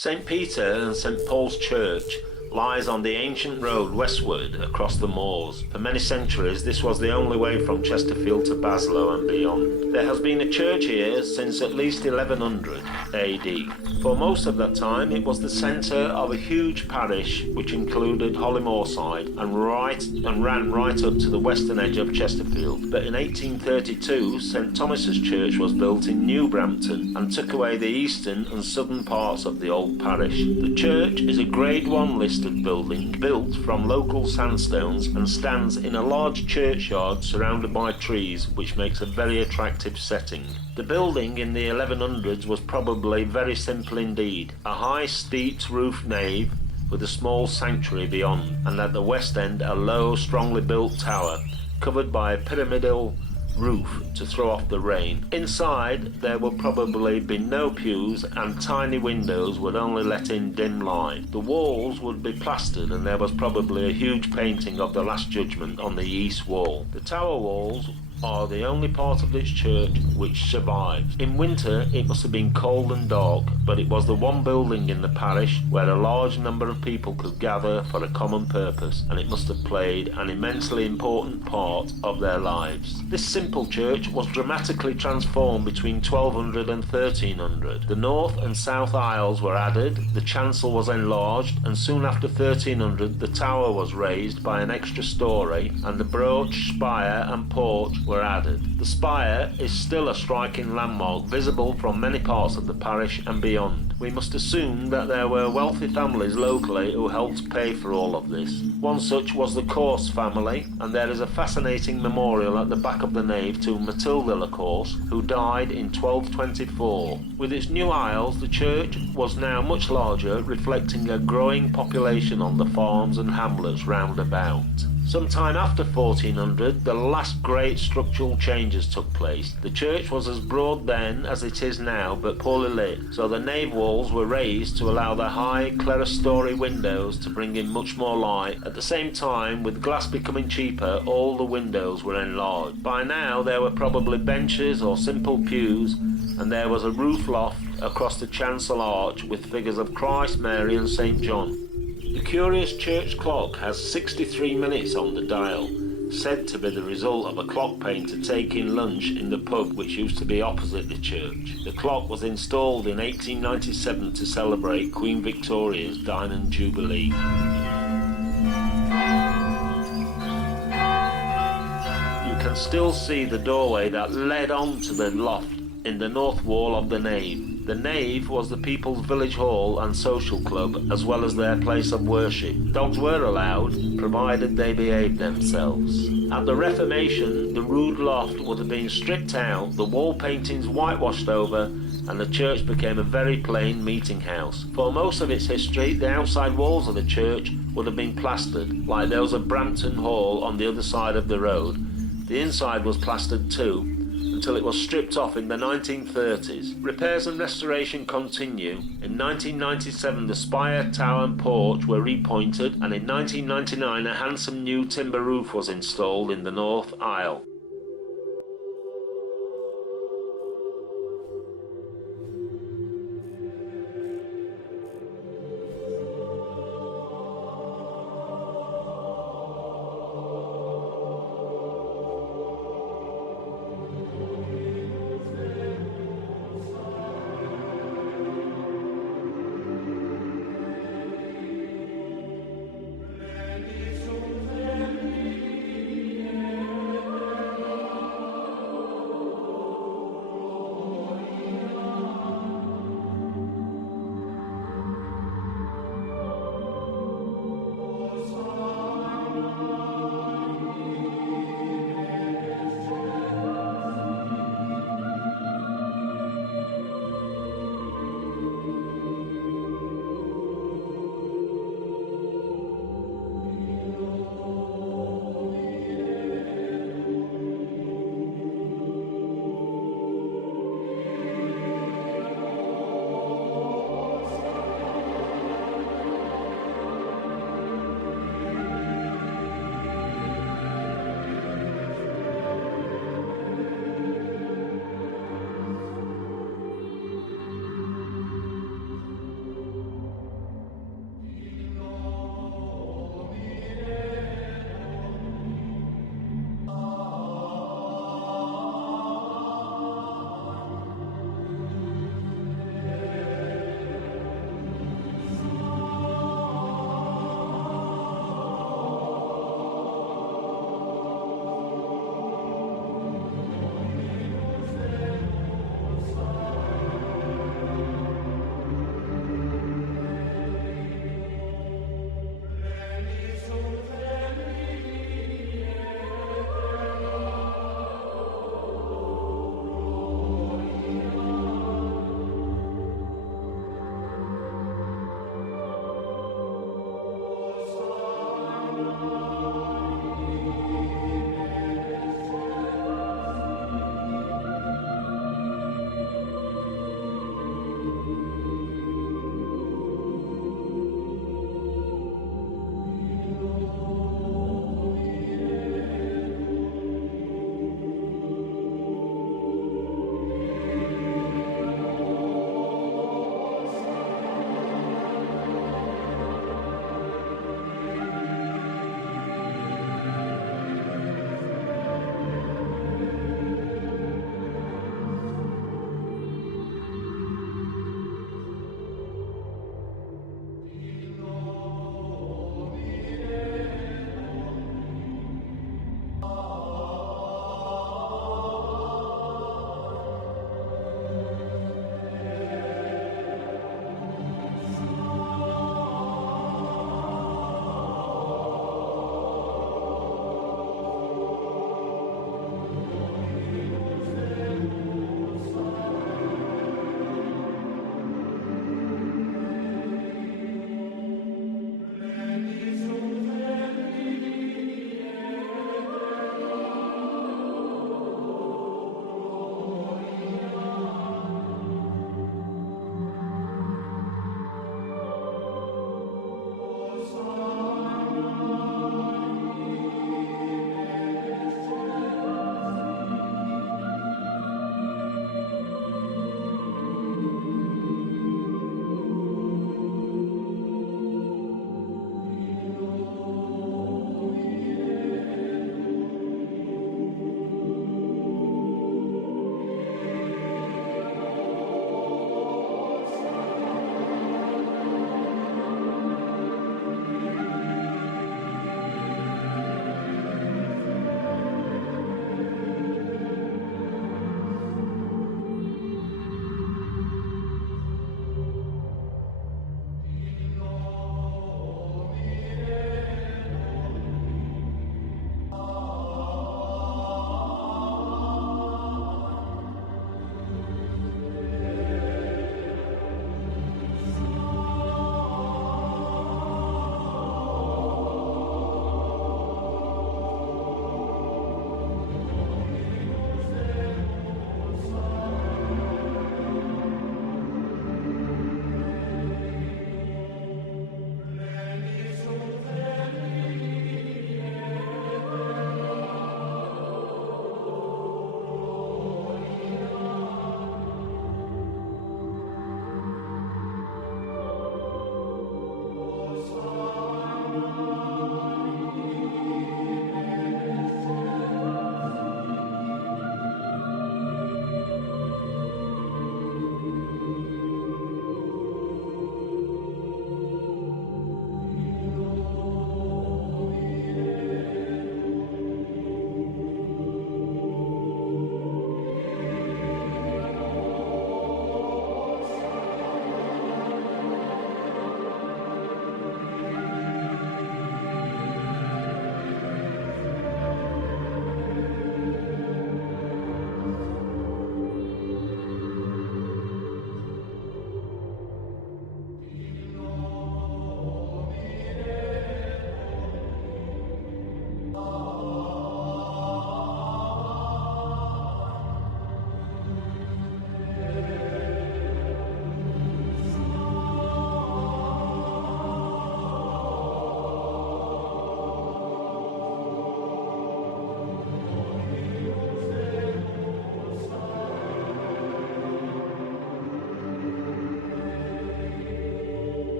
St Peter and St Paul's Church lies on the ancient road westward across the moors. For many centuries this was the only way from Chesterfield to Baslow and beyond. There has been a church here since at least 1100 AD. For most of that time it was the centre of a huge parish which included Hollymoorside and ran right up to the western edge of Chesterfield. But in 1832 St Thomas's Church was built in New Brampton and took away the eastern and southern parts of the old parish. The church is a Grade 1 listed building built from local sandstones and stands in a large churchyard surrounded by trees, which makes a very attractive setting. The building in the 1100s was probably very simple indeed, a high steeped roof nave with a small sanctuary beyond, and at the west end a low strongly built tower covered by a pyramidal roof to throw off the rain. Inside there would probably be no pews and tiny windows would only let in dim light. The walls would be plastered and there was probably a huge painting of the Last Judgment on the east wall. The tower walls are the only part of this church which survives. In winter it must have been cold and dark, but it was the one building in the parish where a large number of people could gather for a common purpose, and it must have played an immensely important part of their lives. This simple church was dramatically transformed between 1200 and 1300. The north and south aisles were added, the chancel was enlarged, and soon after 1300 the tower was raised by an extra storey and the broach, spire and porch were added. The spire is still a striking landmark visible from many parts of the parish and beyond. We must assume that there were wealthy families locally who helped pay for all of this. One such was the Course family, and there is a fascinating memorial at the back of the nave to Matilda Le Course, who died in 1224. With its new aisles, the church was now much larger, reflecting a growing population on the farms and hamlets round about. Sometime after 1400, the last great structural changes took place. The church was as broad then as it is now, but poorly lit, so the nave walls were raised to allow the high clerestory windows to bring in much more light. At the same time, with glass becoming cheaper, all the windows were enlarged. By now there were probably benches or simple pews, and there was a roof loft across the chancel arch with figures of Christ, Mary and St John. The curious church clock has 63 minutes on the dial, said to be the result of a clock painter taking lunch in the pub which used to be opposite the church. The clock was installed in 1897 to celebrate Queen Victoria's Diamond Jubilee. You can still see the doorway that led on to the loft in the north wall of the nave. The nave was the people's village hall and social club, as well as their place of worship. Dogs were allowed, provided they behaved themselves. At the Reformation, the rude loft would have been stripped out, the wall paintings whitewashed over, and the church became a very plain meeting house. For most of its history, the outside walls of the church would have been plastered, like those of Brampton Hall on the other side of the road. The inside was plastered too, until it was stripped off in the 1930s. Repairs and restoration continue. In 1997 the spire, tower and porch were repointed, and in 1999 a handsome new timber roof was installed in the north aisle.